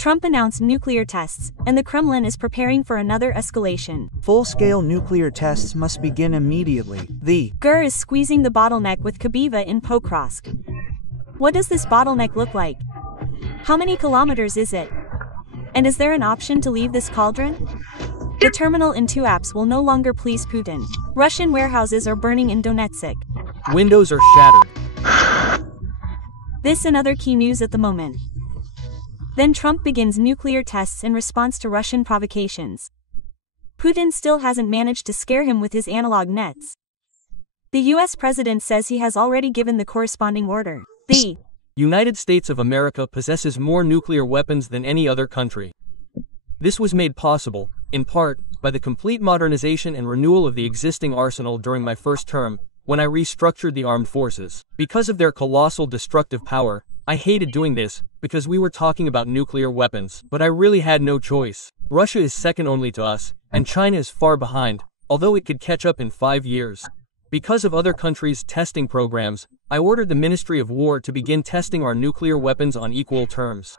Trump announced nuclear tests, and the Kremlin is preparing for another escalation. Full-scale nuclear tests must begin immediately. The GER is squeezing the bottleneck with Khabiva in Pokrovsk. What does this bottleneck look like? How many kilometers is it? And is there an option to leave this cauldron? The terminal in 2 apps will no longer please Putin. Russian warehouses are burning in Donetsk. Windows are shattered. This and other key news at the moment. Then Trump begins nuclear tests in response to Russian provocations. Putin still hasn't managed to scare him with his analog nets. The US president says he has already given the corresponding order. The United States of America possesses more nuclear weapons than any other country. This was made possible, in part, by the complete modernization and renewal of the existing arsenal during my first term, when I restructured the armed forces. Because of their colossal destructive power, I hated doing this, because we were talking about nuclear weapons, but I really had no choice. Russia is second only to us, and China is far behind, although it could catch up in 5 years. Because of other countries' testing programs, I ordered the Ministry of War to begin testing our nuclear weapons on equal terms.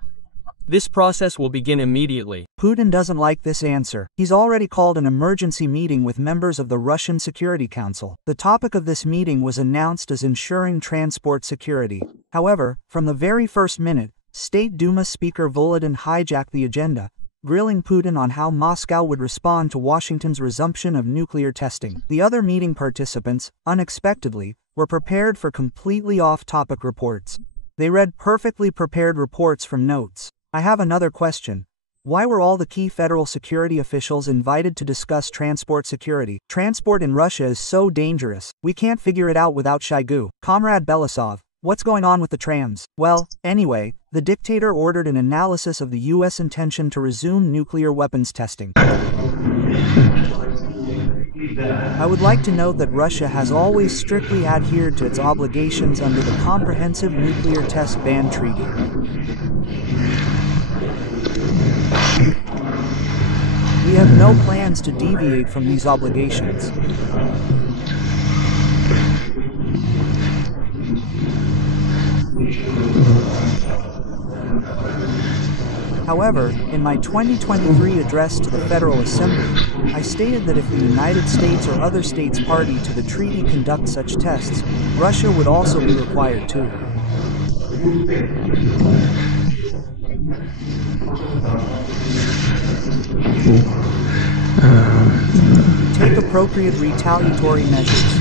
This process will begin immediately. Putin doesn't like this answer. He's already called an emergency meeting with members of the Russian Security Council. The topic of this meeting was announced as ensuring transport security. However, from the very first minute, State Duma Speaker Volodin hijacked the agenda, grilling Putin on how Moscow would respond to Washington's resumption of nuclear testing. The other meeting participants, unexpectedly, were prepared for completely off-topic reports. They read perfectly prepared reports from notes. I have another question. Why were all the key federal security officials invited to discuss transport security? Transport in Russia is so dangerous. We can't figure it out without Shoigu. Comrade Belousov, what's going on with the trams? Well, anyway, the dictator ordered an analysis of the US intention to resume nuclear weapons testing. I would like to note that Russia has always strictly adhered to its obligations under the Comprehensive Nuclear Test Ban Treaty. We have no plans to deviate from these obligations. However, in my 2023 address to the Federal Assembly, I stated that if the United States or other states party to the treaty conduct such tests, Russia would also be required to take appropriate retaliatory measures.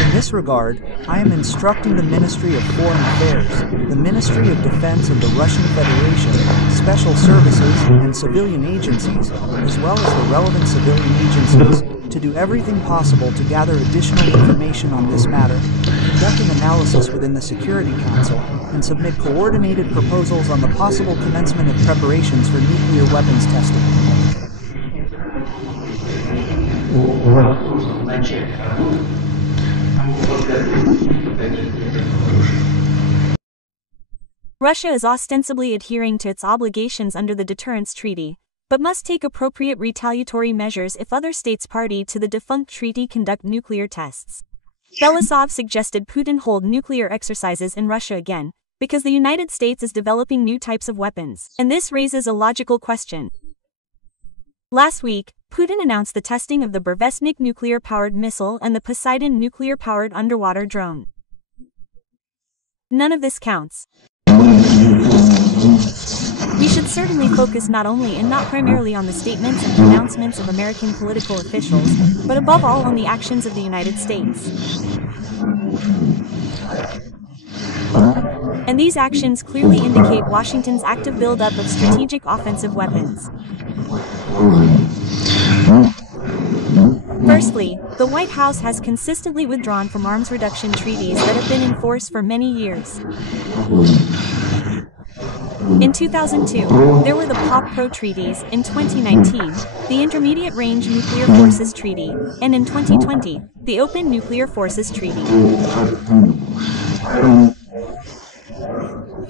In this regard, I am instructing the Ministry of Foreign Affairs, the Ministry of Defense of the Russian Federation, special services, and civilian agencies, as well as the relevant civilian agencies, to do everything possible to gather additional information on this matter, conduct an analysis within the Security Council, and submit coordinated proposals on the possible commencement of preparations for nuclear weapons testing. Russia is ostensibly adhering to its obligations under the Deterrence Treaty, but must take appropriate retaliatory measures if other states party to the defunct treaty conduct nuclear tests. Belousov suggested Putin hold nuclear exercises in Russia again, because the United States is developing new types of weapons, and this raises a logical question. Last week, Putin announced the testing of the Burevestnik nuclear-powered missile and the Poseidon nuclear-powered underwater drone. None of this counts. We should certainly focus not only and not primarily on the statements and pronouncements of American political officials, but above all on the actions of the United States. And these actions clearly indicate Washington's active buildup of strategic offensive weapons. Firstly, the White House has consistently withdrawn from arms reduction treaties that have been in force for many years. In 2002, there were the POP-PRO treaties, in 2019, the Intermediate Range Nuclear Forces Treaty, and in 2020, the Open Nuclear Forces Treaty.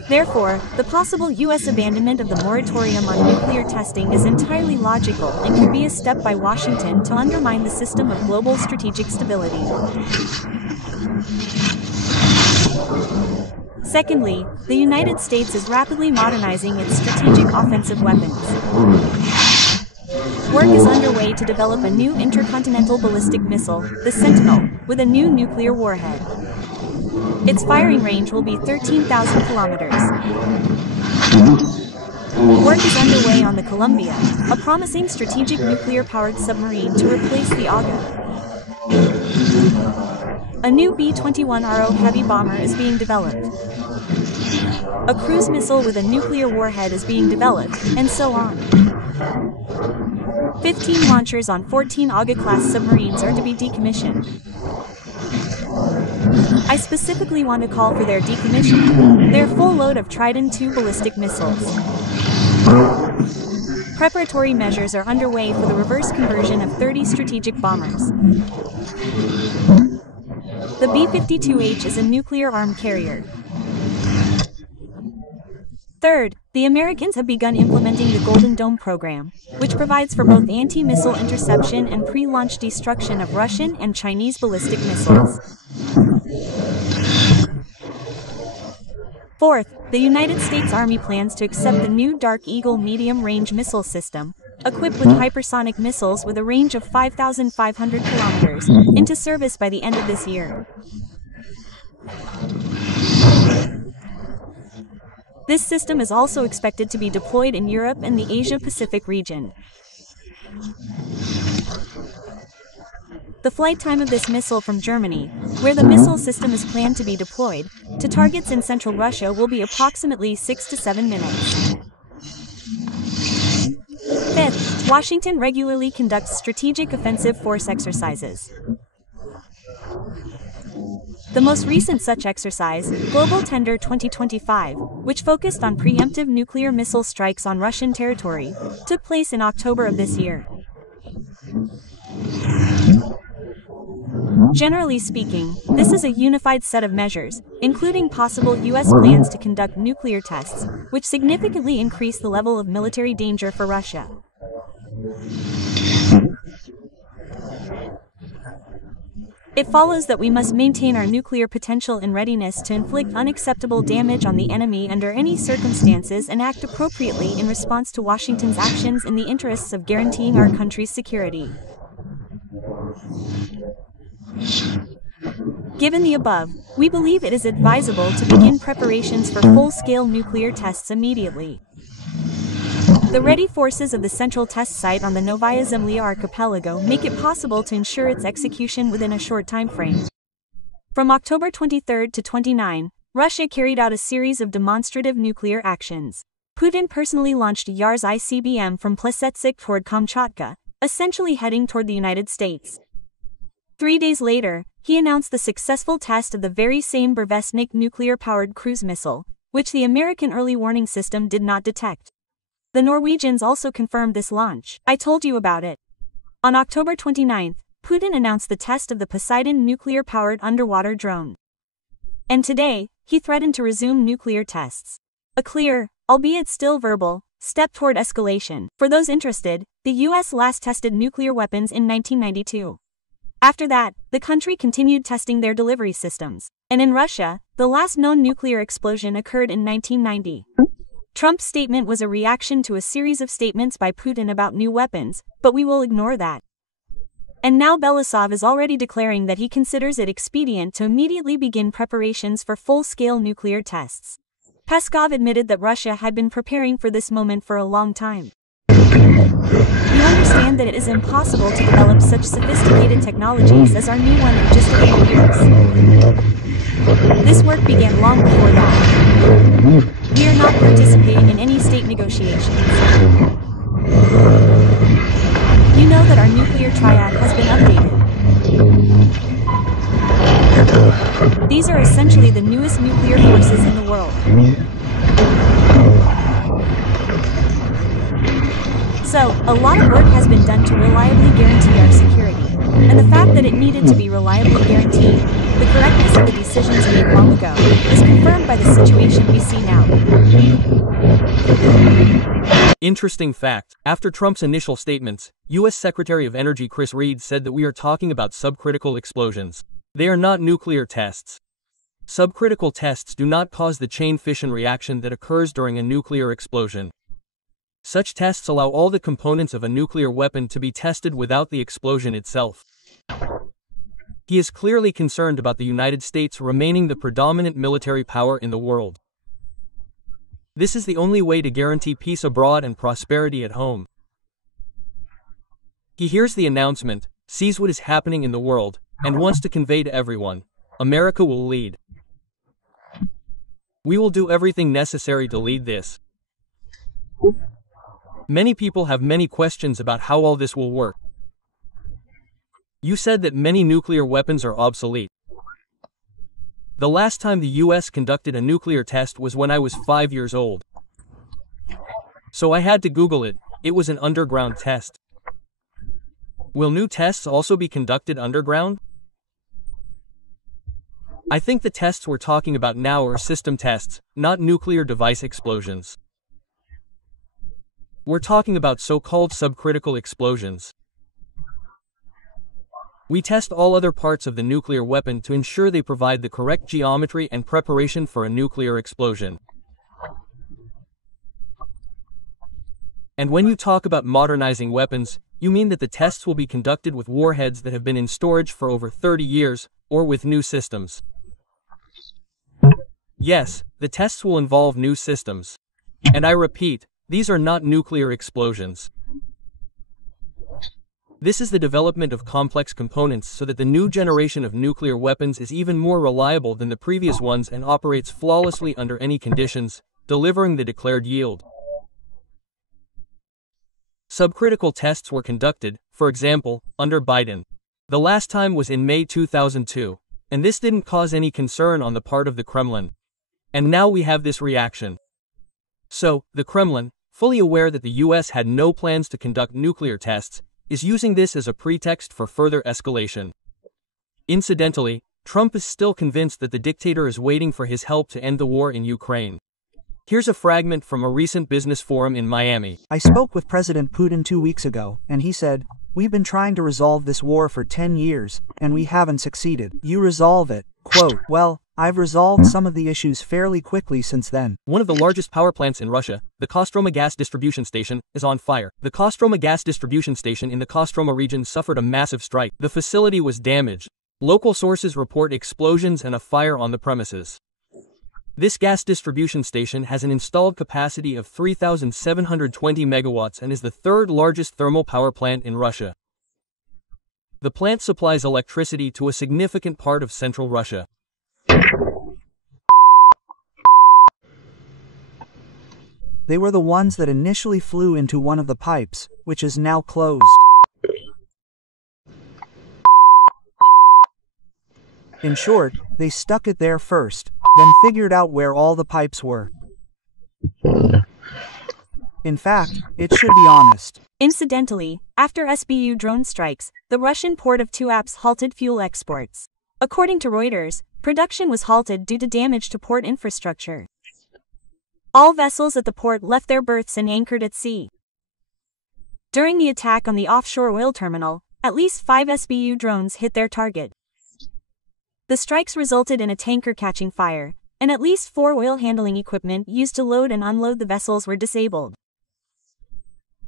Therefore, the possible U.S. abandonment of the moratorium on nuclear testing is entirely logical and could be a step by Washington to undermine the system of global strategic stability. Secondly, the United States is rapidly modernizing its strategic offensive weapons. Work is underway to develop a new intercontinental ballistic missile, the Sentinel, with a new nuclear warhead. Its firing range will be 13,000 kilometers. Work is underway on the Columbia, a promising strategic nuclear-powered submarine to replace the AGA. A new B-21RO heavy bomber is being developed. A cruise missile with a nuclear warhead is being developed, and so on. 15 launchers on 14 AGA-class submarines are to be decommissioned. I specifically want to call for their decommissioning, their full load of Trident II ballistic missiles. Preparatory measures are underway for the reverse conversion of 30 strategic bombers. The B-52H is a nuclear-armed carrier. Third, the Americans have begun implementing the Golden Dome program, which provides for both anti-missile interception and pre-launch destruction of Russian and Chinese ballistic missiles. Fourth, the United States Army plans to accept the new Dark Eagle medium-range missile system, equipped with hypersonic missiles with a range of 5,500 kilometers, into service by the end of this year. This system is also expected to be deployed in Europe and the Asia-Pacific region. The flight time of this missile from Germany, where the missile system is planned to be deployed, to targets in central Russia will be approximately 6 to 7 minutes. Fifth, Washington regularly conducts strategic offensive force exercises. The most recent such exercise, Global Tender 2025, which focused on preemptive nuclear missile strikes on Russian territory, took place in October of this year. Generally speaking, this is a unified set of measures, including possible U.S. plans to conduct nuclear tests, which significantly increase the level of military danger for Russia. It follows that we must maintain our nuclear potential and readiness to inflict unacceptable damage on the enemy under any circumstances and act appropriately in response to Washington's actions in the interests of guaranteeing our country's security. Given the above, we believe it is advisable to begin preparations for full-scale nuclear tests immediately. The ready forces of the central test site on the Novaya Zemlya archipelago make it possible to ensure its execution within a short time frame. From October 23 to 29, Russia carried out a series of demonstrative nuclear actions. Putin personally launched Yar's ICBM from Plesetsk toward Kamchatka, essentially heading toward the United States. 3 days later, he announced the successful test of the very same Burevestnik nuclear-powered cruise missile, which the American early warning system did not detect. The Norwegians also confirmed this launch. I told you about it. On October 29, Putin announced the test of the Poseidon nuclear-powered underwater drone. And today, he threatened to resume nuclear tests. A clear, albeit still verbal, step toward escalation. For those interested, the U.S. last tested nuclear weapons in 1992. After that, the country continued testing their delivery systems. And in Russia, the last known nuclear explosion occurred in 1990. Trump's statement was a reaction to a series of statements by Putin about new weapons, but we will ignore that. And now Belousov is already declaring that he considers it expedient to immediately begin preparations for full-scale nuclear tests. Peskov admitted that Russia had been preparing for this moment for a long time. We understand that it is impossible to develop such sophisticated technologies as our new one in just a few years. This work began long before that. We are not participating in any state negotiations. You know that our nuclear triad has been updated. These are essentially the newest nuclear forces in the world. So, a lot of work has been done to reliably guarantee our security, and the fact that it needed to be reliably guaranteed the correctness of the decisions made long ago is confirmed by the situation we see now. Interesting fact, after Trump's initial statements, U.S. Secretary of Energy Chris Reed said that we are talking about subcritical explosions. They are not nuclear tests. Subcritical tests do not cause the chain fission reaction that occurs during a nuclear explosion. Such tests allow all the components of a nuclear weapon to be tested without the explosion itself. He is clearly concerned about the United States remaining the predominant military power in the world. This is the only way to guarantee peace abroad and prosperity at home. He hears the announcement, sees what is happening in the world, and wants to convey to everyone, America will lead. We will do everything necessary to lead this. Many people have many questions about how all this will work. You said that many nuclear weapons are obsolete. The last time the US conducted a nuclear test was when I was 5 years old. So I had to Google it. It was an underground test. Will new tests also be conducted underground? I think the tests we're talking about now are system tests, not nuclear device explosions. We're talking about so-called subcritical explosions. We test all other parts of the nuclear weapon to ensure they provide the correct geometry and preparation for a nuclear explosion. And when you talk about modernizing weapons, you mean that the tests will be conducted with warheads that have been in storage for over 30 years, or with new systems. Yes, the tests will involve new systems. And I repeat, these are not nuclear explosions. This is the development of complex components so that the new generation of nuclear weapons is even more reliable than the previous ones and operates flawlessly under any conditions, delivering the declared yield. Subcritical tests were conducted, for example, under Biden. The last time was in May 2002, and this didn't cause any concern on the part of the Kremlin. And now we have this reaction. So, the Kremlin, fully aware that the US had no plans to conduct nuclear tests, is using this as a pretext for further escalation. Incidentally, Trump is still convinced that the dictator is waiting for his help to end the war in Ukraine. Here's a fragment from a recent business forum in Miami. I spoke with President Putin 2 weeks ago, and he said, "We've been trying to resolve this war for 10 years, and we haven't succeeded. You resolve it." Quote, "Well, I've resolved some of the issues fairly quickly since then." One of the largest power plants in Russia, the Kostroma gas distribution station, is on fire. The Kostroma gas distribution station in the Kostroma region suffered a massive strike. The facility was damaged. Local sources report explosions and a fire on the premises. This gas distribution station has an installed capacity of 3,720 megawatts and is the third largest thermal power plant in Russia. The plant supplies electricity to a significant part of central Russia. They were the ones that initially flew into one of the pipes, which is now closed. In short, they stuck it there first, then figured out where all the pipes were. In fact, it should be honest. Incidentally, after SBU drone strikes, the Russian port of Tuapse halted fuel exports. According to Reuters, production was halted due to damage to port infrastructure. All vessels at the port left their berths and anchored at sea. During the attack on the offshore oil terminal, at least 5 SBU drones hit their target. The strikes resulted in a tanker catching fire, and at least 4 oil handling equipment used to load and unload the vessels were disabled.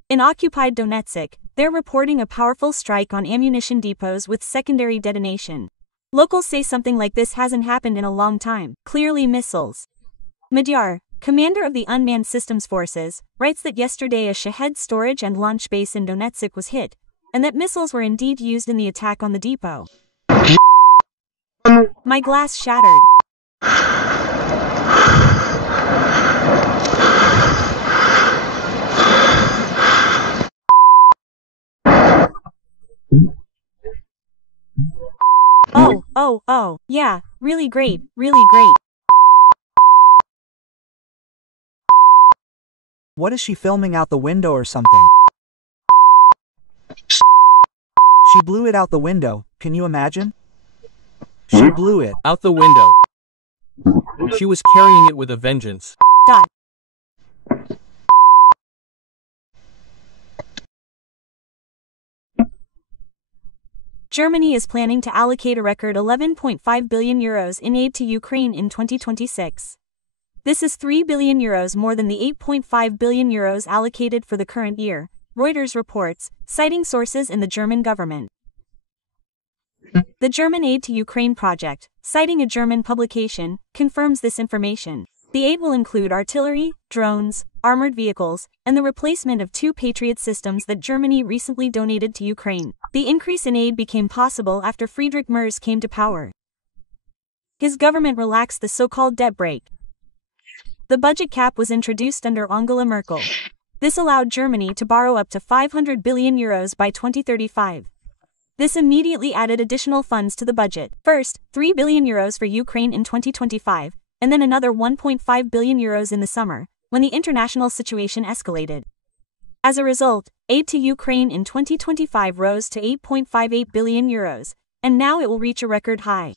In occupied Donetsk, they're reporting a powerful strike on ammunition depots with secondary detonation. Locals say something like this hasn't happened in a long time, clearly missiles. Madyar, commander of the Unmanned Systems Forces, writes that yesterday a Shahed storage and launch base in Donetsk was hit, and that missiles were indeed used in the attack on the depot. My glass shattered. Oh, yeah, really great, really great. What is she filming out the window or something? She blew it out the window, can you imagine? She blew it. Out the window. She was carrying it with a vengeance. Dot. Germany is planning to allocate a record €11.5 billion in aid to Ukraine in 2026. This is €3 billion more than the €8.5 billion allocated for the current year, Reuters reports, citing sources in the German government. The German Aid to Ukraine project, citing a German publication, confirms this information. The aid will include artillery, drones, armored vehicles, and the replacement of 2 Patriot systems that Germany recently donated to Ukraine. The increase in aid became possible after Friedrich Merz came to power. His government relaxed the so-called debt brake. The budget cap was introduced under Angela Merkel. This allowed Germany to borrow up to €500 billion by 2035. This immediately added additional funds to the budget. First, €3 billion for Ukraine in 2025, and then another €1.5 billion in the summer, when the international situation escalated. As a result, aid to Ukraine in 2025 rose to €8.58 billion, and now it will reach a record high.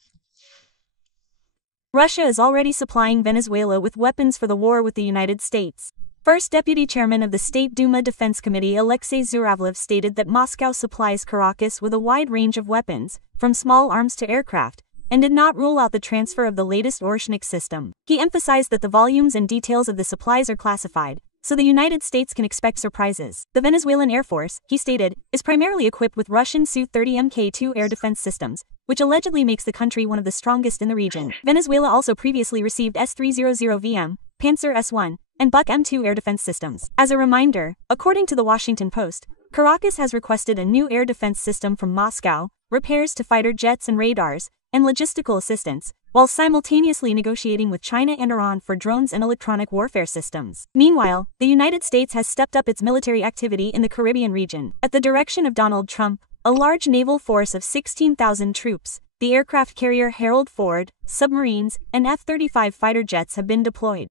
Russia is already supplying Venezuela with weapons for the war with the United States. First Deputy Chairman of the State Duma Defense Committee Alexei Zhuravlev stated that Moscow supplies Caracas with a wide range of weapons, from small arms to aircraft, and did not rule out the transfer of the latest Oreshnik system. He emphasized that the volumes and details of the supplies are classified, so the United States can expect surprises. The Venezuelan Air Force, he stated, is primarily equipped with Russian Su-30 Mk2 air defense systems, which allegedly makes the country one of the strongest in the region. Venezuela also previously received S-300VM, Panzer S-1, and Buck M2 air defense systems. As a reminder, according to the Washington Post, Caracas has requested a new air defense system from Moscow, repairs to fighter jets and radars, and logistical assistance, while simultaneously negotiating with China and Iran for drones and electronic warfare systems. Meanwhile, the United States has stepped up its military activity in the Caribbean region. At the direction of Donald Trump, a large naval force of 16,000 troops, the aircraft carrier Harold Ford, submarines, and F-35 fighter jets have been deployed.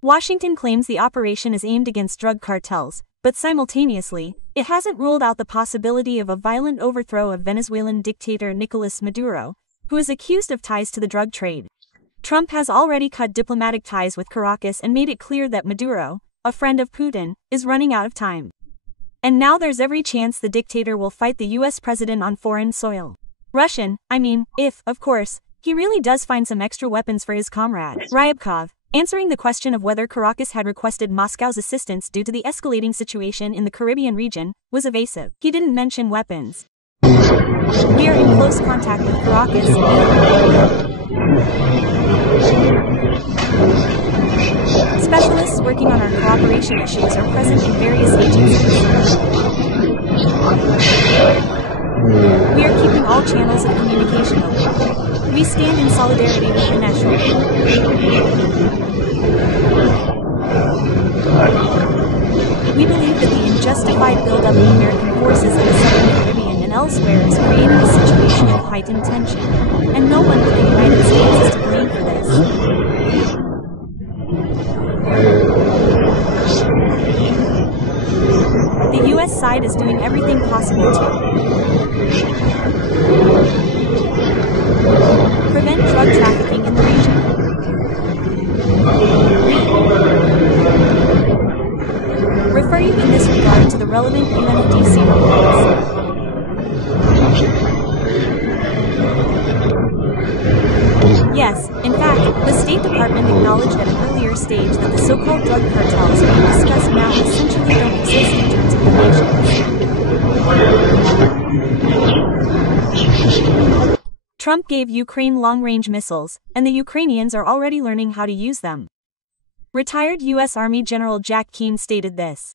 Washington claims the operation is aimed against drug cartels, but simultaneously, it hasn't ruled out the possibility of a violent overthrow of Venezuelan dictator Nicolas Maduro, who is accused of ties to the drug trade. Trump has already cut diplomatic ties with Caracas and made it clear that Maduro, a friend of Putin, is running out of time. And now there's every chance the dictator will fight the US president on foreign soil. If, of course, he really does find some extra weapons for his comrade. Ryabkov, answering the question of whether Caracas had requested Moscow's assistance due to the escalating situation in the Caribbean region, was evasive. He didn't mention weapons. We are in close contact with Caracas and specialists working on our cooperation issues are present in various agencies. We are keeping all channels of communication open. We stand in solidarity with the nation. We believe that the unjustified buildup of American forces in the Southern Caribbean and elsewhere is creating a situation of heightened tension, and no one but the United States is to blame for this. The U.S. side is doing everything possible to prevent drug trafficking in the region. We refer you in this regard to the relevant UNODC reports. Yes, in fact, the State Department acknowledged at an earlier stage that the so-called drug cartels being discussed now essentially don't exist in terms of the nation. Trump gave Ukraine long-range missiles, and the Ukrainians are already learning how to use them. Retired U.S. Army General Jack Keane stated this.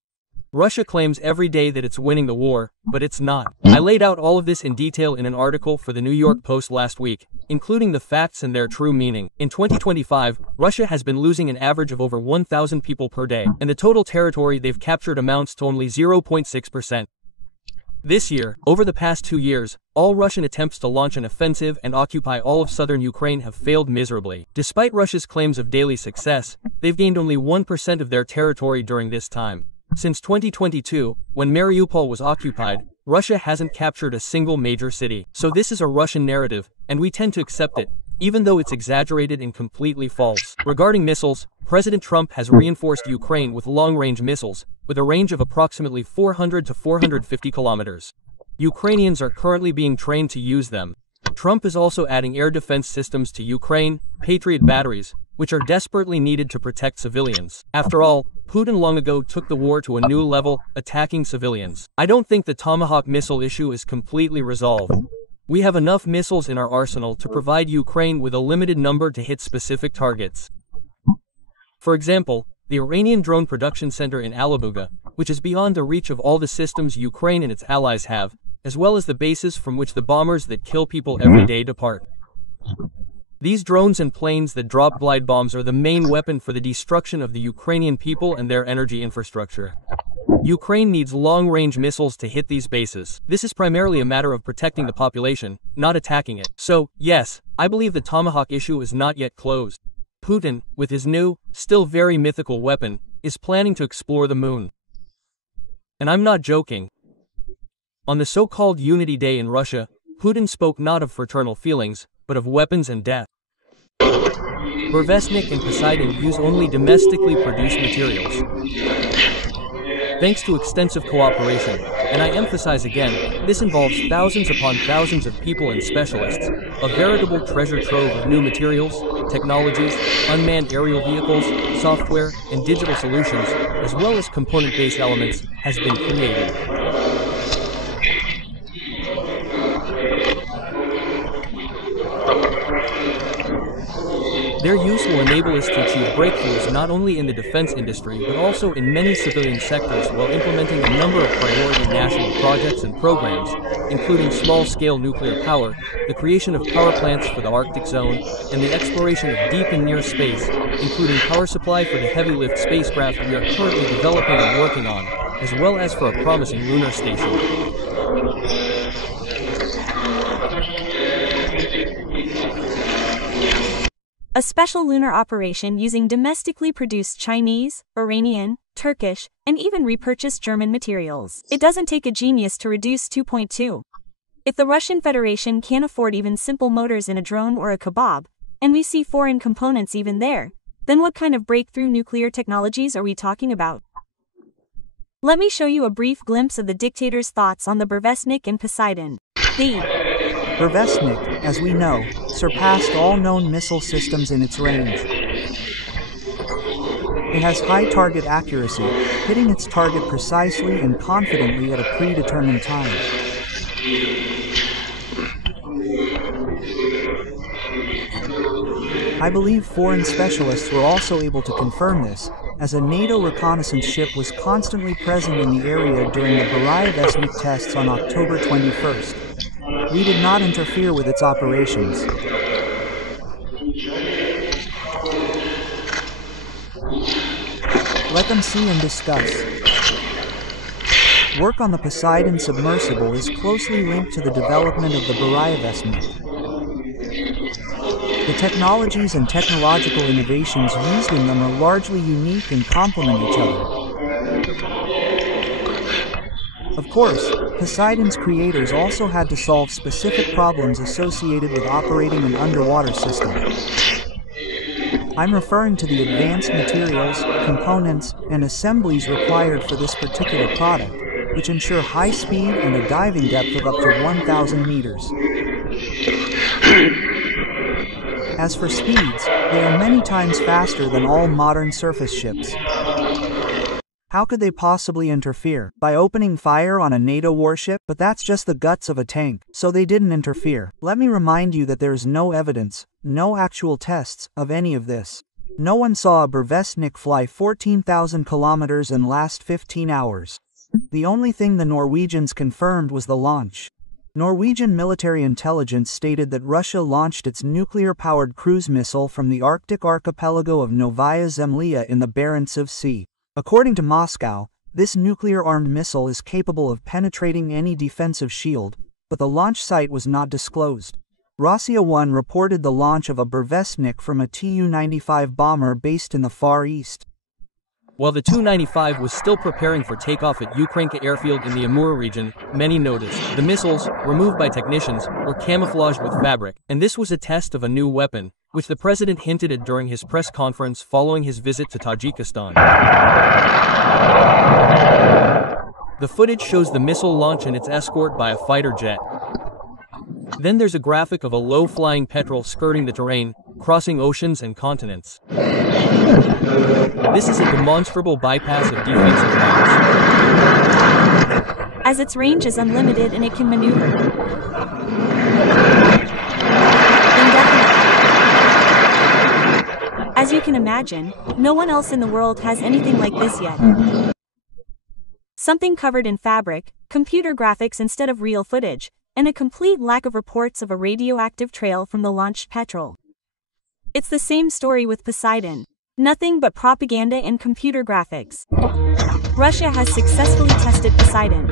Russia claims every day that it's winning the war, but it's not. I laid out all of this in detail in an article for the New York Post last week, including the facts and their true meaning. In 2025, Russia has been losing an average of over 1,000 people per day, and the total territory they've captured amounts to only 0.6%. This year, over the past 2 years, all Russian attempts to launch an offensive and occupy all of southern Ukraine have failed miserably. Despite Russia's claims of daily success, they've gained only 1% of their territory during this time. Since 2022, when Mariupol was occupied, Russia hasn't captured a single major city. So this is a Russian narrative, and we tend to accept it, even though it's exaggerated and completely false. Regarding missiles, President Trump has reinforced Ukraine with long-range missiles, with a range of approximately 400 to 450 kilometers. Ukrainians are currently being trained to use them. Trump is also adding air defense systems to Ukraine, Patriot batteries, which are desperately needed to protect civilians. After all, Putin long ago took the war to a new level, attacking civilians. I don't think the Tomahawk missile issue is completely resolved. We have enough missiles in our arsenal to provide Ukraine with a limited number to hit specific targets. For example, the Iranian drone production center in Alabuga, which is beyond the reach of all the systems Ukraine and its allies have, as well as the bases from which the bombers that kill people every day depart. These drones and planes that drop glide bombs are the main weapon for the destruction of the Ukrainian people and their energy infrastructure. Ukraine needs long-range missiles to hit these bases. This is primarily a matter of protecting the population, not attacking it. So, yes, I believe the Tomahawk issue is not yet closed. Putin, with his new, still very mythical weapon, is planning to explore the moon. And I'm not joking. On the so-called Unity Day in Russia, Putin spoke not of fraternal feelings, but of weapons and death. Burevestnik and Poseidon use only domestically produced materials. Thanks to extensive cooperation, and I emphasize again, this involves thousands upon thousands of people and specialists, a veritable treasure trove of new materials, technologies, unmanned aerial vehicles, software, and digital solutions, as well as component-based elements, has been created. Their use will enable us to achieve breakthroughs not only in the defense industry but also in many civilian sectors while implementing a number of priority national projects and programs, including small-scale nuclear power, the creation of power plants for the Arctic zone, and the exploration of deep and near space, including power supply for the heavy-lift spacecraft we are currently developing and working on, as well as for a promising lunar station. A special lunar operation using domestically produced Chinese, Iranian, Turkish, and even repurchased German materials. It doesn't take a genius to reduce 2.2. If the Russian Federation can't afford even simple motors in a drone or a kebab, and we see foreign components even there, then what kind of breakthrough nuclear technologies are we talking about? Let me show you a brief glimpse of the dictator's thoughts on the Burevestnik and Poseidon. The Burevestnik, as we know, surpassed all known missile systems in its range. It has high target accuracy, hitting its target precisely and confidently at a predetermined time. I believe foreign specialists were also able to confirm this, as a NATO reconnaissance ship was constantly present in the area during the Burevestnik tests on October 21st. We did not interfere with its operations. Let them see and discuss. Work on the Poseidon submersible is closely linked to the development of the Burevestnik. The technologies and technological innovations used in them are largely unique and complement each other. Of course, Poseidon's creators also had to solve specific problems associated with operating an underwater system. I'm referring to the advanced materials, components, and assemblies required for this particular product, which ensure high speed and a diving depth of up to 1,000 meters. As for speeds, they are many times faster than all modern surface ships. How could they possibly interfere? By opening fire on a NATO warship? But that's just the guts of a tank, so they didn't interfere. Let me remind you that there is no evidence, no actual tests, of any of this. No one saw a Burevestnik fly 14,000 kilometers and last 15 hours. The only thing the Norwegians confirmed was the launch. Norwegian military intelligence stated that Russia launched its nuclear-powered cruise missile from the Arctic archipelago of Novaya Zemlya in the Barents Sea. According to Moscow, this nuclear-armed missile is capable of penetrating any defensive shield, but the launch site was not disclosed. Rossiya 1 reported the launch of a Burevestnik from a Tu-95 bomber based in the Far East. While the Tu-95 was still preparing for takeoff at Ukrainka airfield in the Amur region, many noticed the missiles, removed by technicians, were camouflaged with fabric, and this was a test of a new weapon, which the president hinted at during his press conference following his visit to Tajikistan. The footage shows the missile launch and its escort by a fighter jet. Then there's a graphic of a low-flying petrel skirting the terrain, crossing oceans and continents. This is a demonstrable bypass of defensive lines, as its range is unlimited and it can maneuver indefinitely. As you can imagine, no one else in the world has anything like this yet. Something covered in fabric, computer graphics instead of real footage, and a complete lack of reports of a radioactive trail from the launched petrel. It's the same story with Poseidon. Nothing but propaganda and computer graphics. Russia has successfully tested Poseidon.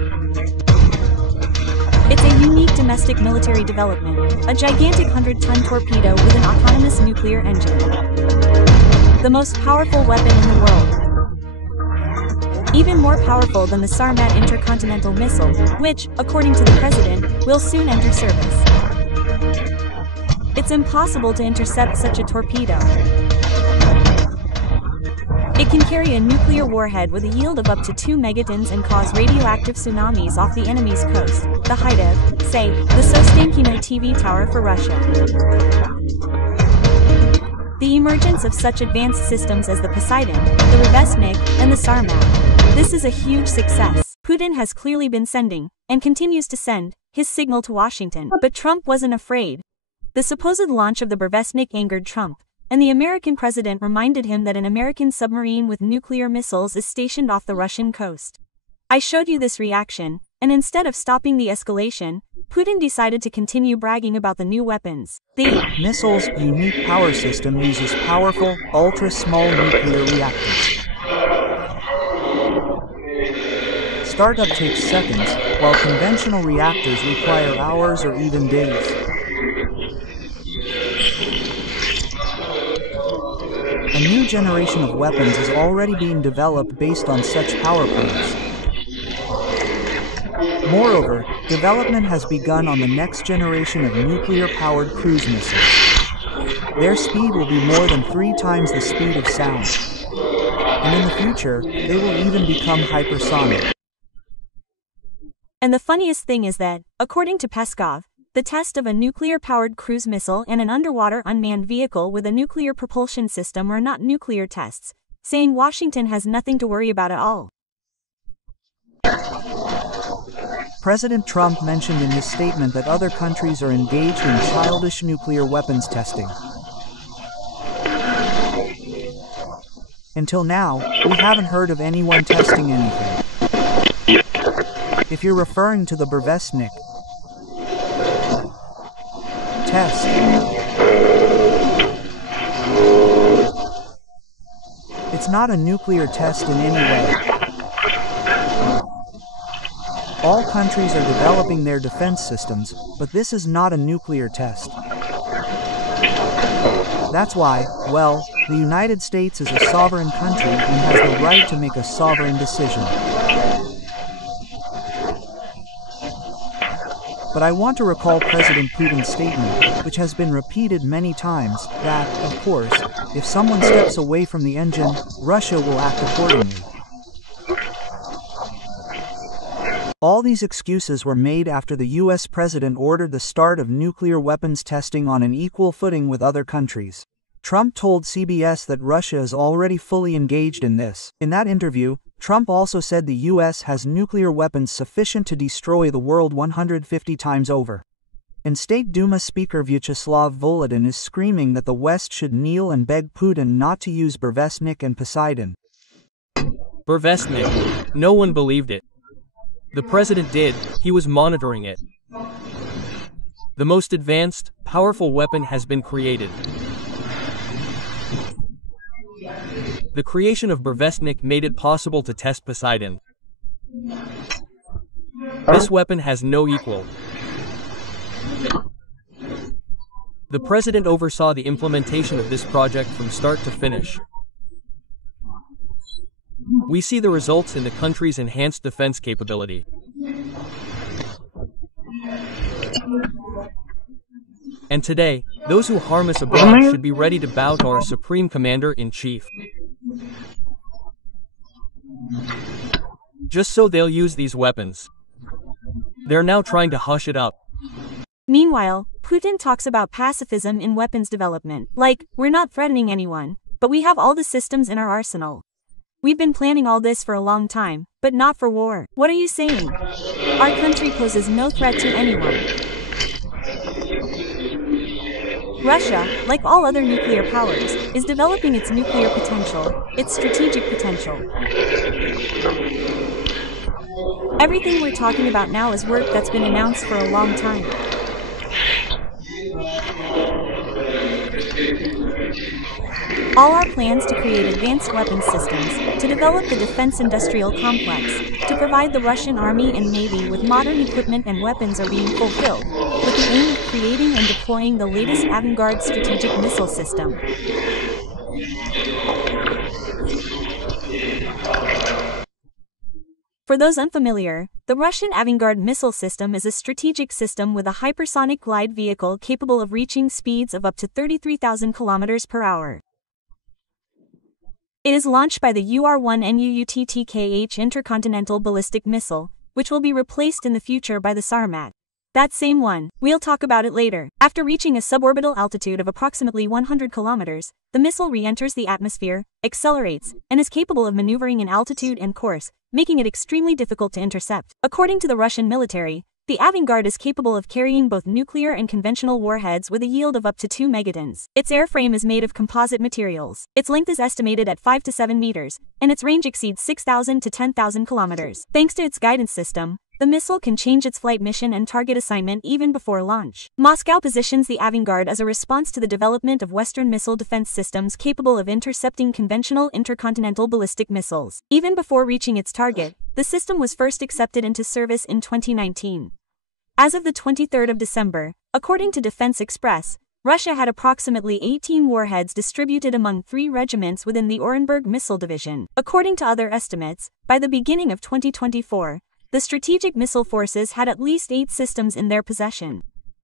It's a unique domestic military development, a gigantic 100-ton torpedo with an autonomous nuclear engine. The most powerful weapon in the world. Even more powerful than the Sarmat intercontinental missile, which, according to the president, will soon enter service. It's impossible to intercept such a torpedo. It can carry a nuclear warhead with a yield of up to 2 megatons and cause radioactive tsunamis off the enemy's coast, the height of, say, the Sostankino TV tower for Russia. The emergence of such advanced systems as the Poseidon, the Rovesnik, and the Sarmat. This is a huge success. Putin has clearly been sending, and continues to send, his signal to Washington. But Trump wasn't afraid. The supposed launch of the Rovesnik angered Trump, and the American president reminded him that an American submarine with nuclear missiles is stationed off the Russian coast. I showed you this reaction, and instead of stopping the escalation, Putin decided to continue bragging about the new weapons. The missile's unique power system uses powerful, ultra-small nuclear reactors. Startup takes seconds, while conventional reactors require hours or even days. A new generation of weapons is already being developed based on such power plants. Moreover, development has begun on the next generation of nuclear-powered cruise missiles. Their speed will be more than 3 times the speed of sound. And in the future, they will even become hypersonic. And the funniest thing is that, according to Peskov, the test of a nuclear-powered cruise missile and an underwater unmanned vehicle with a nuclear propulsion system are not nuclear tests, saying Washington has nothing to worry about at all. President Trump mentioned in his statement that other countries are engaged in childish nuclear weapons testing. Until now, we haven't heard of anyone testing anything. If you're referring to the Rovesnik test, it's not a nuclear test in any way. All countries are developing their defense systems, but this is not a nuclear test. That's why, well, the United States is a sovereign country and has the right to make a sovereign decision. But I want to recall President Putin's statement, which has been repeated many times, that, of course, if someone steps away from the engine, Russia will act accordingly. All these excuses were made after the US president ordered the start of nuclear weapons testing on an equal footing with other countries. Trump told CBS that Russia is already fully engaged in this. In that interview, Trump also said the US has nuclear weapons sufficient to destroy the world 150 times over. And State Duma Speaker Vyacheslav Volodin is screaming that the West should kneel and beg Putin not to use Rovesnik and Poseidon. Rovesnik. No one believed it. The president did, he was monitoring it. The most advanced, powerful weapon has been created. The creation of Rovesnik made it possible to test Poseidon. This weapon has no equal. The president oversaw the implementation of this project from start to finish. We see the results in the country's enhanced defense capability. And today, those who harm us abroad should be ready to bow to our Supreme Commander-in-Chief. Just so they'll use these weapons. They're now trying to hush it up. Meanwhile, Putin talks about pacifism in weapons development. Like, we're not threatening anyone, but we have all the systems in our arsenal. We've been planning all this for a long time, but not for war. What are you saying? Our country poses no threat to anyone. Russia, like all other nuclear powers, is developing its nuclear potential, its strategic potential. Everything we're talking about now is work that's been announced for a long time. All our plans to create advanced weapons systems, to develop the defense industrial complex, to provide the Russian army and navy with modern equipment and weapons are being fulfilled, with the aim of creating and deploying the latest avant-garde strategic missile system. For those unfamiliar, the Russian avant-garde missile system is a strategic system with a hypersonic glide vehicle capable of reaching speeds of up to 33,000 km per hour. It is launched by the UR-1 NUUTTKH intercontinental ballistic missile, which will be replaced in the future by the Sarmat. That same one. We'll talk about it later. After reaching a suborbital altitude of approximately 100 kilometers, the missile re-enters the atmosphere, accelerates, and is capable of maneuvering in altitude and course, making it extremely difficult to intercept. According to the Russian military, the avant-garde is capable of carrying both nuclear and conventional warheads with a yield of up to 2 megatons. Its airframe is made of composite materials. Its length is estimated at 5 to 7 meters, and its range exceeds 6,000 to 10,000 kilometers. Thanks to its guidance system, the missile can change its flight mission and target assignment even before launch. Moscow positions the avant-garde as a response to the development of Western missile defense systems capable of intercepting conventional intercontinental ballistic missiles. Even before reaching its target, the system was first accepted into service in 2019. As of the 23rd of December, according to Defense Express, Russia had approximately 18 warheads distributed among 3 regiments within the Orenburg Missile Division. According to other estimates, by the beginning of 2024, the strategic missile forces had at least 8 systems in their possession.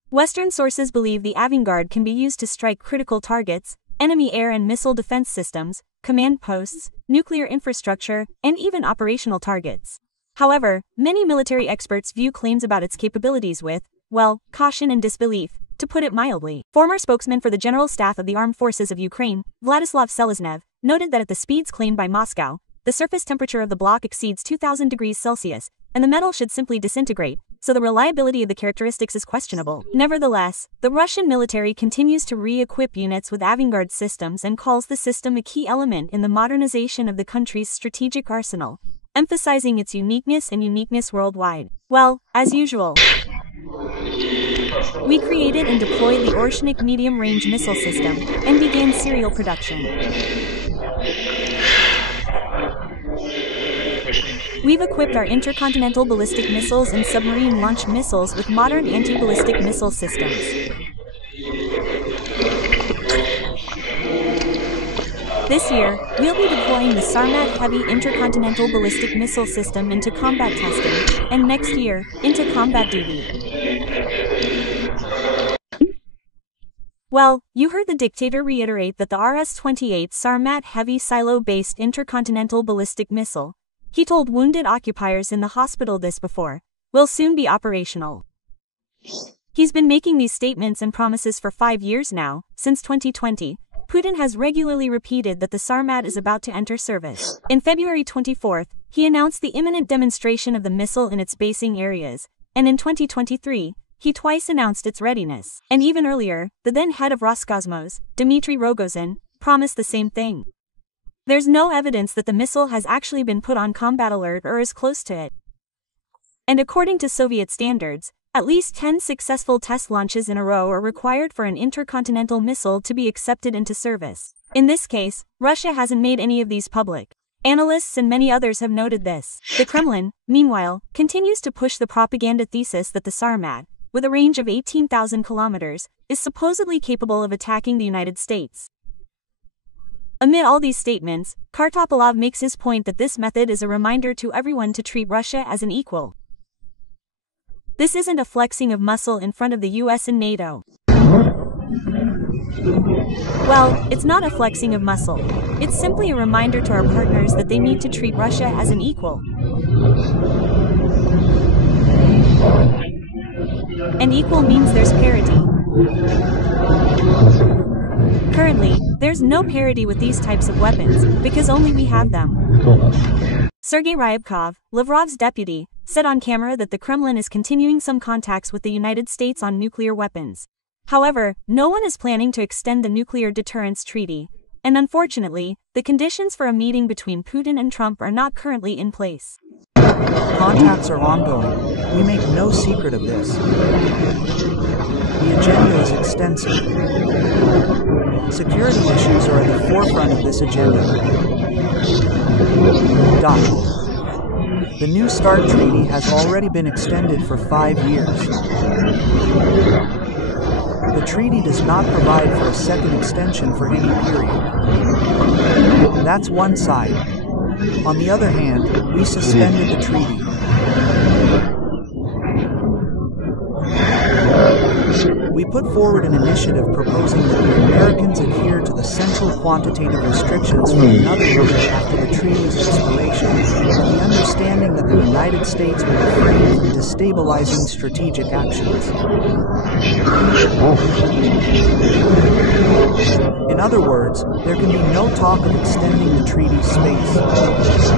Western sources believe the avant-garde can be used to strike critical targets, enemy air and missile defense systems, command posts, nuclear infrastructure, and even operational targets. However, many military experts view claims about its capabilities with, well, caution and disbelief, to put it mildly. Former spokesman for the General Staff of the Armed Forces of Ukraine, Vladislav Seleznev, noted that at the speeds claimed by Moscow, the surface temperature of the block exceeds 2,000 degrees Celsius, and the metal should simply disintegrate, so the reliability of the characteristics is questionable. Nevertheless, the Russian military continues to re-equip units with avant-garde systems and calls the system a key element in the modernization of the country's strategic arsenal, emphasizing its uniqueness and uniqueness worldwide. Well, as usual, we created and deployed the Orshnik medium-range missile system and began serial production. We've equipped our intercontinental ballistic missiles and submarine-launched missiles with modern anti-ballistic missile systems. This year, we'll be deploying the Sarmat heavy intercontinental ballistic missile system into combat testing, and next year, into combat duty. Well, you heard the dictator reiterate that the RS-28 Sarmat heavy silo-based intercontinental ballistic missile, he told wounded occupiers in the hospital this before, will soon be operational. He's been making these statements and promises for 5 years now. Since 2020, Putin has regularly repeated that the Sarmat is about to enter service. In February 24th, he announced the imminent demonstration of the missile in its basing areas, and in 2023, he twice announced its readiness. And even earlier, the then head of Roscosmos, Dmitry Rogozin, promised the same thing. There's no evidence that the missile has actually been put on combat alert or is close to it. And according to Soviet standards, at least 10 successful test launches in a row are required for an intercontinental missile to be accepted into service. In this case, Russia hasn't made any of these public. Analysts and many others have noted this. The Kremlin, meanwhile, continues to push the propaganda thesis that the Sarmat, with a range of 18,000 kilometers, is supposedly capable of attacking the United States. Amid all these statements, Kartopolov makes his point that this method is a reminder to everyone to treat Russia as an equal. This isn't a flexing of muscle in front of the US and NATO. Well, it's not a flexing of muscle. It's simply a reminder to our partners that they need to treat Russia as an equal. And equal means there's parity. Currently, there's no parity with these types of weapons, because only we have them. Sergei Ryabkov, Lavrov's deputy, said on camera that the Kremlin is continuing some contacts with the United States on nuclear weapons. However, no one is planning to extend the nuclear deterrence treaty, and unfortunately, the conditions for a meeting between Putin and Trump are not currently in place. Contacts are ongoing. We make no secret of this. The agenda is extensive. Security issues are at the forefront of this agenda. The New START treaty has already been extended for 5 years. The treaty does not provide for a second extension for any period. That's one side. On the other hand, we suspended the treaty. We put forward an initiative proposing that the Americans adhere to the central quantitative restrictions for another year after the treaty's expiration, with the understanding that the United States will refrain from destabilizing strategic actions. In other words, there can be no talk of extending the treaty's space.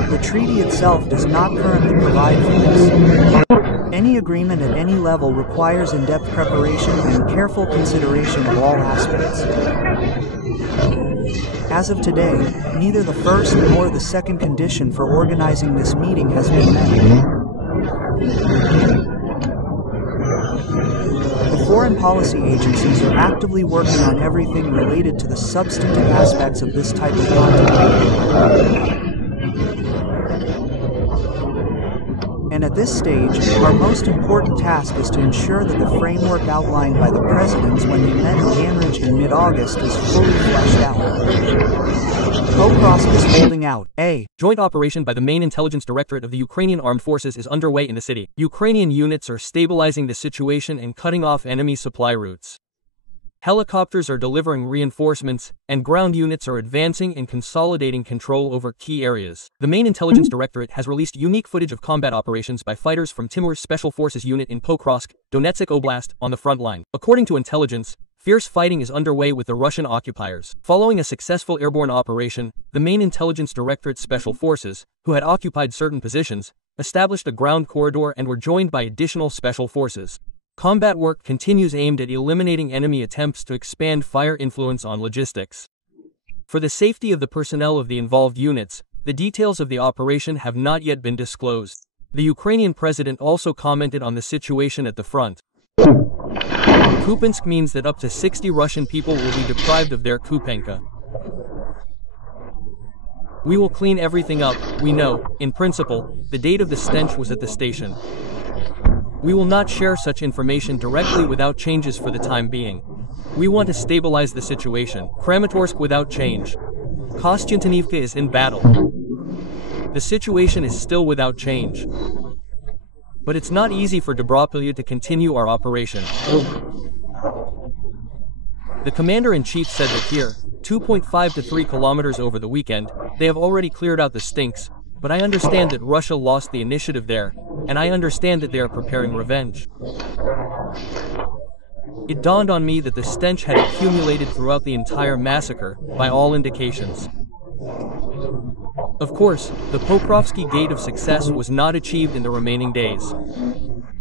The treaty itself does not currently provide for this. Any agreement at any level requires in-depth preparation and careful consideration of all aspects. As of today, neither the first nor the second condition for organizing this meeting has been met. The foreign policy agencies are actively working on everything related to the substantive aspects of this type of contact. And at this stage, our most important task is to ensure that the framework outlined by the presidents when they met in Cambridge in mid-August is fully fleshed out. Pokrovsk is holding out. A joint operation by the main intelligence directorate of the Ukrainian armed forces is underway in the city. Ukrainian units are stabilizing the situation and cutting off enemy supply routes. Helicopters are delivering reinforcements, and ground units are advancing and consolidating control over key areas. The main intelligence directorate has released unique footage of combat operations by fighters from Timur's Special Forces unit in Pokrovsk, Donetsk Oblast, on the front line. According to intelligence, fierce fighting is underway with the Russian occupiers. Following a successful airborne operation, the main intelligence directorate's special forces, who had occupied certain positions, established a ground corridor and were joined by additional special forces. Combat work continues aimed at eliminating enemy attempts to expand fire influence on logistics. For the safety of the personnel of the involved units, the details of the operation have not yet been disclosed. The Ukrainian president also commented on the situation at the front. Kupiansk means that up to 60 Russian people will be deprived of their Kupenka. We will clean everything up. We know, in principle, the date of the stench was at the station. We will not share such information directly without changes for the time being. We want to stabilize the situation. Kramatorsk without change. Kostyantynivka is in battle. The situation is still without change. But it's not easy for Dobropolye to continue our operation. The commander-in-chief said that here, 2.5 to 3 kilometers over the weekend, they have already cleared out the stinks, but I understand that Russia lost the initiative there, and I understand that they are preparing revenge. It dawned on me that the stench had accumulated throughout the entire massacre, by all indications. Of course, the Pokrovsky gate of success was not achieved in the remaining days.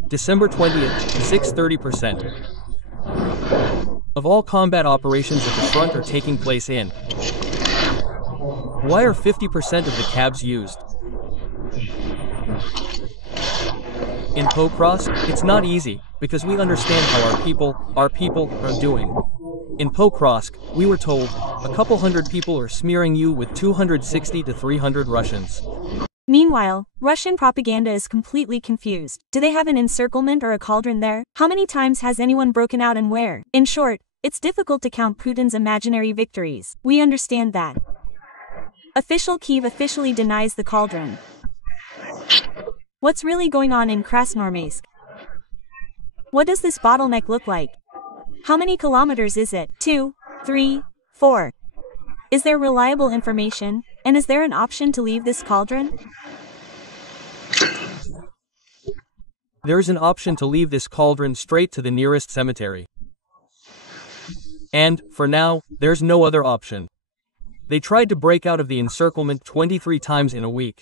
December 20th, 6:30%. Of all combat operations at the front are taking place in. Why are 50% of the cabs used? In Pokrovsk, it's not easy, because we understand how our people are doing. In Pokrovsk, we were told, a couple hundred people are smearing you with 260 to 300 Russians. Meanwhile, Russian propaganda is completely confused. Do they have an encirclement or a cauldron there? How many times has anyone broken out and where? In short, it's difficult to count Putin's imaginary victories. We understand that. Official Kyiv officially denies the cauldron. What's really going on in Krasnoarmeysk? What does this bottleneck look like? How many kilometers is it? 2, 3, 4. Is there reliable information, and is there an option to leave this cauldron? There's an option to leave this cauldron straight to the nearest cemetery. And, for now, there's no other option. They tried to break out of the encirclement 23 times in a week.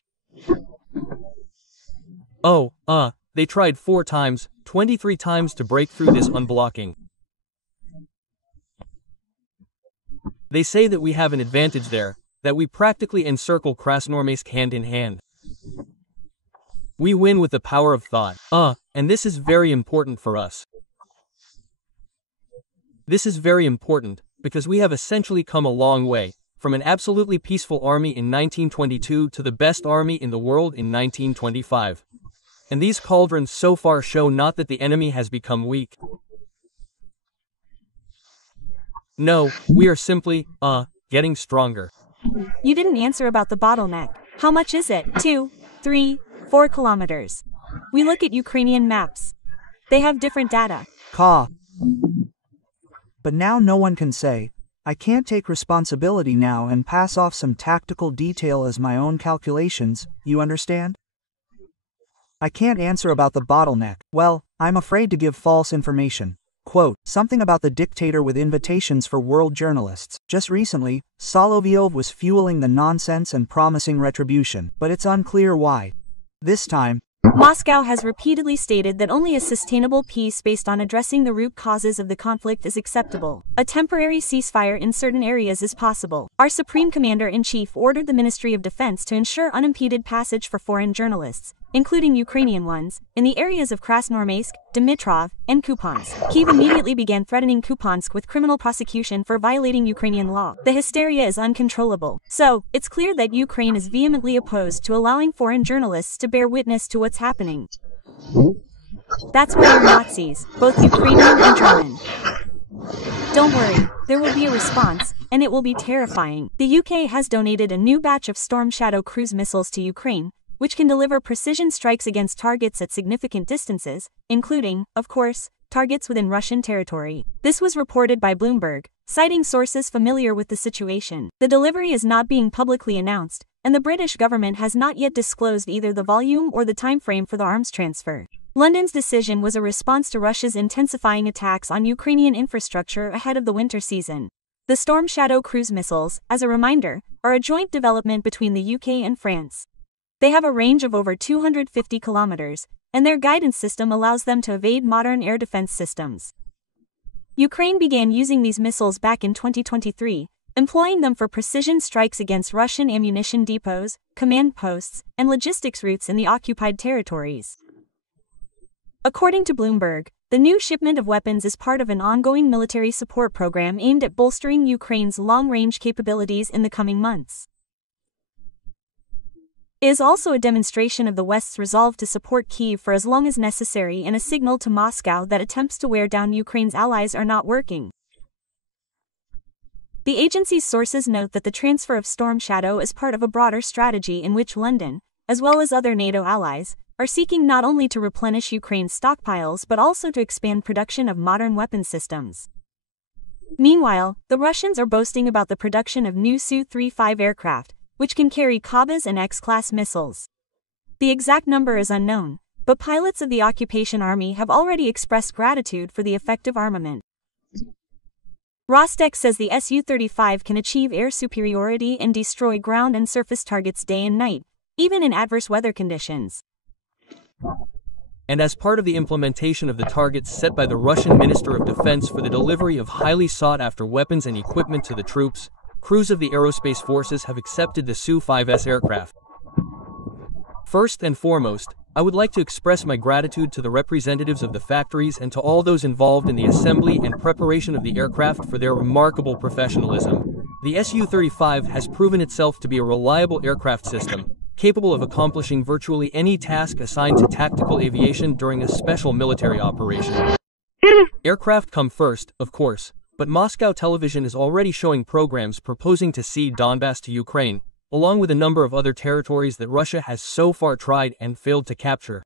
They tried 4 times, 23 times to break through this unblocking. They say that we have an advantage there, that we practically encircle Krasnoarmeysk hand in hand. We win with the power of thought. And this is very important for us. This is very important, because we have essentially come a long way, from an absolutely peaceful army in 1922 to the best army in the world in 1925. And these cauldrons so far show not that the enemy has become weak. No, we are simply, getting stronger. You didn't answer about the bottleneck. How much is it? 2, 3, 4 kilometers. We look at Ukrainian maps. They have different data. But now no one can say, I can't take responsibility now and pass off some tactical detail as my own calculations, you understand? I can't answer about the bottleneck. Well, I'm afraid to give false information. Quote, something about the dictator with invitations for world journalists. Just recently, Soloviev was fueling the nonsense and promising retribution, but it's unclear why. This time, Moscow has repeatedly stated that only a sustainable peace based on addressing the root causes of the conflict is acceptable. A temporary ceasefire in certain areas is possible. Our Supreme Commander-in-Chief ordered the Ministry of Defense to ensure unimpeded passage for foreign journalists, including Ukrainian ones, in the areas of Krasnoarmeysk, Dmitrov, and Kupiansk. Kyiv immediately began threatening Kupiansk with criminal prosecution for violating Ukrainian law. The hysteria is uncontrollable. So, it's clear that Ukraine is vehemently opposed to allowing foreign journalists to bear witness to what's happening. That's why you're Nazis, both Ukrainian and German. Don't worry, there will be a response, and it will be terrifying. The UK has donated a new batch of Storm Shadow cruise missiles to Ukraine, which can deliver precision strikes against targets at significant distances, including, of course, targets within Russian territory. This was reported by Bloomberg, citing sources familiar with the situation. The delivery is not being publicly announced, and the British government has not yet disclosed either the volume or the timeframe for the arms transfer. London's decision was a response to Russia's intensifying attacks on Ukrainian infrastructure ahead of the winter season. The Storm Shadow cruise missiles, as a reminder, are a joint development between the UK and France. They have a range of over 250 kilometers, and their guidance system allows them to evade modern air defense systems. Ukraine began using these missiles back in 2023, employing them for precision strikes against Russian ammunition depots, command posts, and logistics routes in the occupied territories. According to Bloomberg, the new shipment of weapons is part of an ongoing military support program aimed at bolstering Ukraine's long-range capabilities in the coming months. It is also a demonstration of the West's resolve to support Kyiv for as long as necessary and a signal to Moscow that attempts to wear down Ukraine's allies are not working. The agency's sources note that the transfer of Storm Shadow is part of a broader strategy in which London, as well as other NATO allies, are seeking not only to replenish Ukraine's stockpiles but also to expand production of modern weapon systems. Meanwhile, the Russians are boasting about the production of new Su-35 aircraft, which can carry Kabas and X-class missiles. The exact number is unknown, but pilots of the occupation army have already expressed gratitude for the effective armament. Rostec says the Su-35 can achieve air superiority and destroy ground and surface targets day and night, even in adverse weather conditions. And as part of the implementation of the targets set by the Russian Minister of Defense for the delivery of highly sought-after weapons and equipment to the troops, crews of the aerospace forces have accepted the Su-5S aircraft. First and foremost, I would like to express my gratitude to the representatives of the factories and to all those involved in the assembly and preparation of the aircraft for their remarkable professionalism. The Su-35 has proven itself to be a reliable aircraft system, capable of accomplishing virtually any task assigned to tactical aviation during a special military operation. Aircraft come first, of course, but Moscow television is already showing programs proposing to cede Donbass to Ukraine, along with a number of other territories that Russia has so far tried and failed to capture.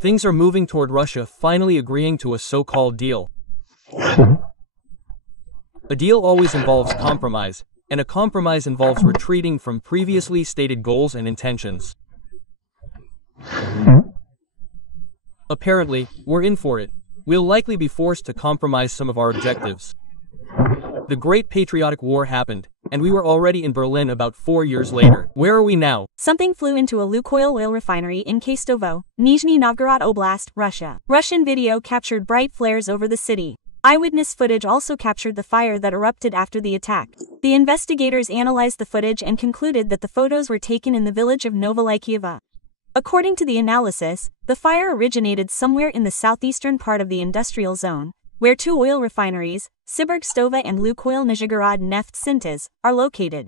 Things are moving toward Russia finally agreeing to a so-called deal. A deal always involves compromise, and a compromise involves retreating from previously stated goals and intentions. Apparently, we're in for it. We'll likely be forced to compromise some of our objectives. The Great Patriotic War happened, and we were already in Berlin about 4 years later. Where are we now? Something flew into a Lukoil oil refinery in Kaystovo, Nizhny Novgorod Oblast, Russia. Russian video captured bright flares over the city. Eyewitness footage also captured the fire that erupted after the attack. The investigators analyzed the footage and concluded that the photos were taken in the village of Novolykieva. According to the analysis, the fire originated somewhere in the southeastern part of the industrial zone, where two oil refineries, Sibirgstova and Lukoil Nizhegorod Neft Synthez, are located.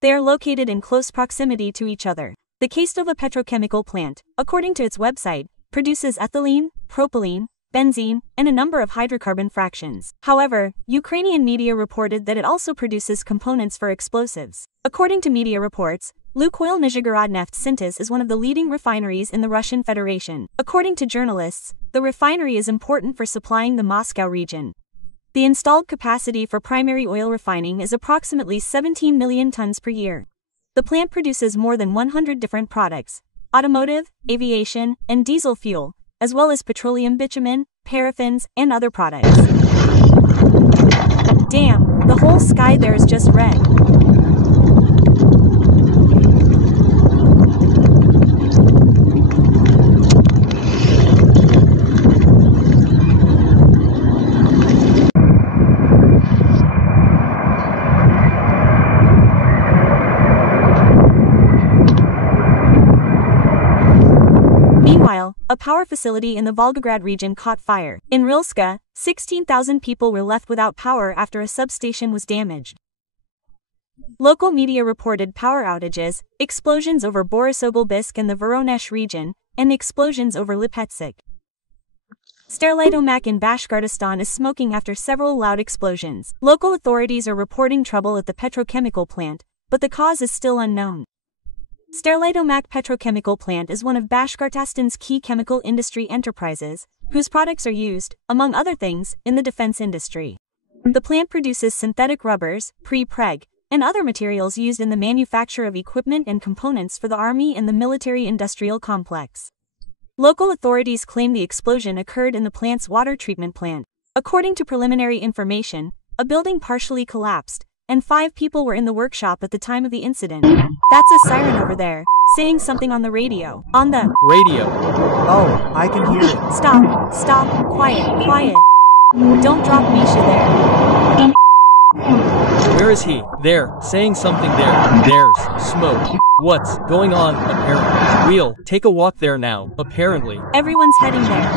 They are located in close proximity to each other. The Kaystovo petrochemical plant, according to its website, produces ethylene, propylene, benzene, and a number of hydrocarbon fractions. However, Ukrainian media reported that it also produces components for explosives. According to media reports, Lukoil Nizhegorod Neft Synthez is one of the leading refineries in the Russian Federation. According to journalists, the refinery is important for supplying the Moscow region. The installed capacity for primary oil refining is approximately 17 million tons per year. The plant produces more than 100 different products: automotive, aviation, and diesel fuel, as well as petroleum bitumen, paraffins, and other products. Damn, the whole sky there is just red. Meanwhile, a power facility in the Volgograd region caught fire. In Rilska, 16,000 people were left without power after a substation was damaged. Local media reported power outages, explosions over Borisogolbisk and the Voronezh region, and explosions over Lipetsk. Sterlitomak in Bashkortostan is smoking after several loud explosions. Local authorities are reporting trouble at the petrochemical plant, but the cause is still unknown. Sterlitomak petrochemical plant is one of Bashkortostan's key chemical industry enterprises, whose products are used, among other things, in the defense industry. The plant produces synthetic rubbers, pre-preg, and other materials used in the manufacture of equipment and components for the army and the military-industrial complex. Local authorities claim the explosion occurred in the plant's water treatment plant. According to preliminary information, a building partially collapsed, and 5 people were in the workshop at the time of the incident. That's a siren over there, saying something on the radio. On the radio. Oh, I can hear it. Stop, quiet. Don't drop Misha there. Where is he? There, saying something there. There's smoke. What's going on, apparently? We'll take a walk there now, apparently. Everyone's heading there.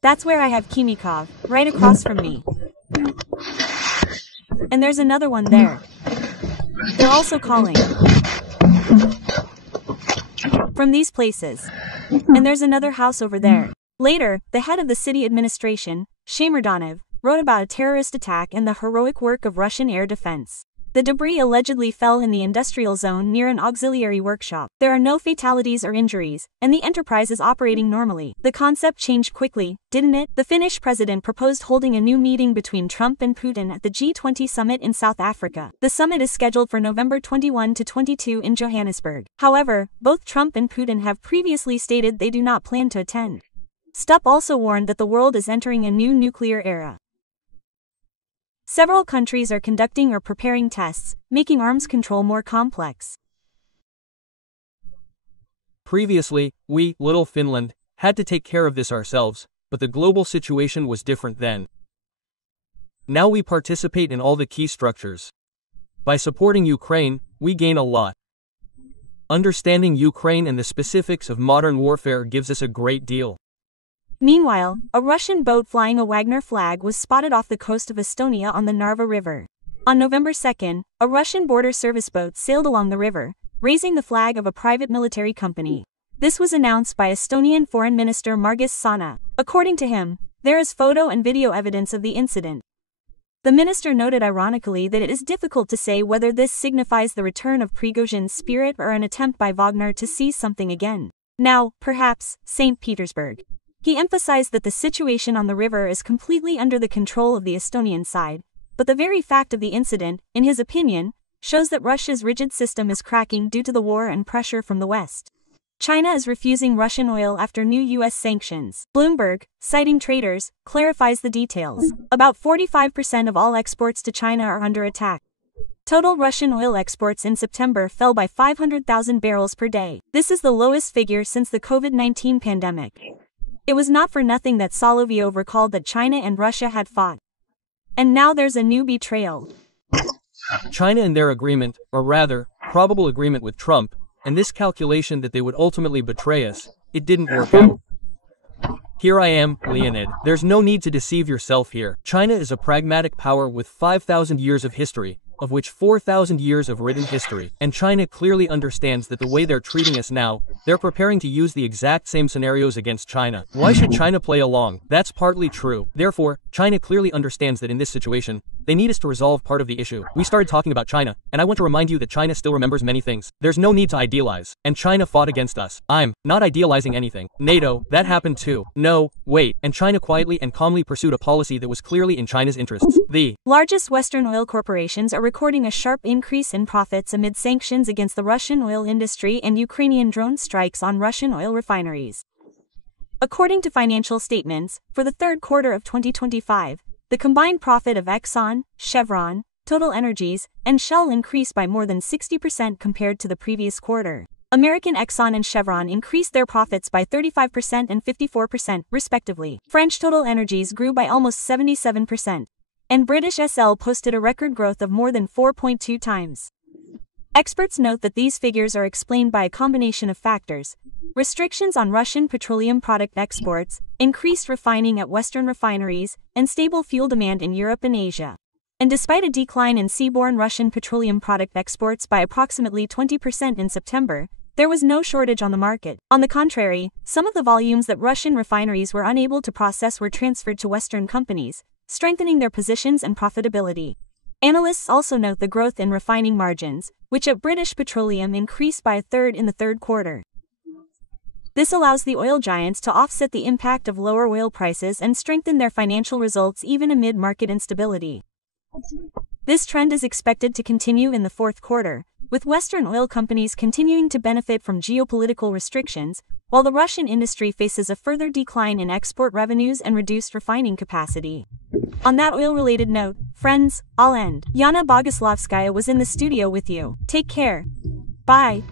That's where I have Kimikov, right across from me. And there's another one there. They're also calling from these places. And there's another house over there. Later, the head of the city administration, Shamerdanov, wrote about a terrorist attack and the heroic work of Russian air defense. The debris allegedly fell in the industrial zone near an auxiliary workshop. There are no fatalities or injuries, and the enterprise is operating normally. The concept changed quickly, didn't it? The Finnish president proposed holding a new meeting between Trump and Putin at the G20 summit in South Africa. The summit is scheduled for November 21 to 22 in Johannesburg. However, both Trump and Putin have previously stated they do not plan to attend. Stupp also warned that the world is entering a new nuclear era. Several countries are conducting or preparing tests, making arms control more complex. Previously, we, little Finland, had to take care of this ourselves, but the global situation was different then. Now we participate in all the key structures. By supporting Ukraine, we gain a lot. Understanding Ukraine and the specifics of modern warfare gives us a great deal. Meanwhile, a Russian boat flying a Wagner flag was spotted off the coast of Estonia on the Narva River. On November 2nd, a Russian border service boat sailed along the river, raising the flag of a private military company. This was announced by Estonian Foreign Minister Margus Tsahkna. According to him, there is photo and video evidence of the incident. The minister noted ironically that it is difficult to say whether this signifies the return of Prigozhin's spirit or an attempt by Wagner to seize something again. Now, perhaps, St. Petersburg. He emphasized that the situation on the river is completely under the control of the Estonian side, but the very fact of the incident, in his opinion, shows that Russia's rigid system is cracking due to the war and pressure from the West. China is refusing Russian oil after new U.S. sanctions. Bloomberg, citing traders, clarifies the details. About 45% of all exports to China are under attack. Total Russian oil exports in September fell by 500,000 barrels per day. This is the lowest figure since the COVID-19 pandemic. It was not for nothing that Soloviev recalled that China and Russia had fought. And now there's a new betrayal. China and their agreement, or rather, probable agreement with Trump, and this calculation that they would ultimately betray us, it didn't work out. Here I am, Leonid. There's no need to deceive yourself here. China is a pragmatic power with 5,000 years of history, of which 4,000 years of written history. And China clearly understands that the way they're treating us now, they're preparing to use the exact same scenarios against China. Why should China play along? That's partly true. Therefore, China clearly understands that in this situation, they need us to resolve part of the issue. We started talking about China, and I want to remind you that China still remembers many things. There's no need to idealize. And China fought against us. I'm not idealizing anything. NATO, that happened too. No, wait. And China quietly and calmly pursued a policy that was clearly in China's interests. The largest Western oil corporations are recording a sharp increase in profits amid sanctions against the Russian oil industry and Ukrainian drone strikes on Russian oil refineries. According to financial statements, for the third quarter of 2025, the combined profit of Exxon, Chevron, Total Energies, and Shell increased by more than 60% compared to the previous quarter. American Exxon and Chevron increased their profits by 35% and 54%, respectively. French Total Energies grew by almost 77%. And British SL posted a record growth of more than 4.2 times. Experts note that these figures are explained by a combination of factors: restrictions on Russian petroleum product exports, increased refining at Western refineries, and stable fuel demand in Europe and Asia. And despite a decline in seaborne Russian petroleum product exports by approximately 20% in September, there was no shortage on the market. On the contrary, some of the volumes that Russian refineries were unable to process were transferred to Western companies, strengthening their positions and profitability. Analysts also note the growth in refining margins, which at British Petroleum increased by a third in the third quarter. This allows the oil giants to offset the impact of lower oil prices and strengthen their financial results even amid market instability. This trend is expected to continue in the fourth quarter, with Western oil companies continuing to benefit from geopolitical restrictions, while the Russian industry faces a further decline in export revenues and reduced refining capacity. On that oil-related note, friends, I'll end. Yana Bogoslavskaya was in the studio with you. Take care. Bye.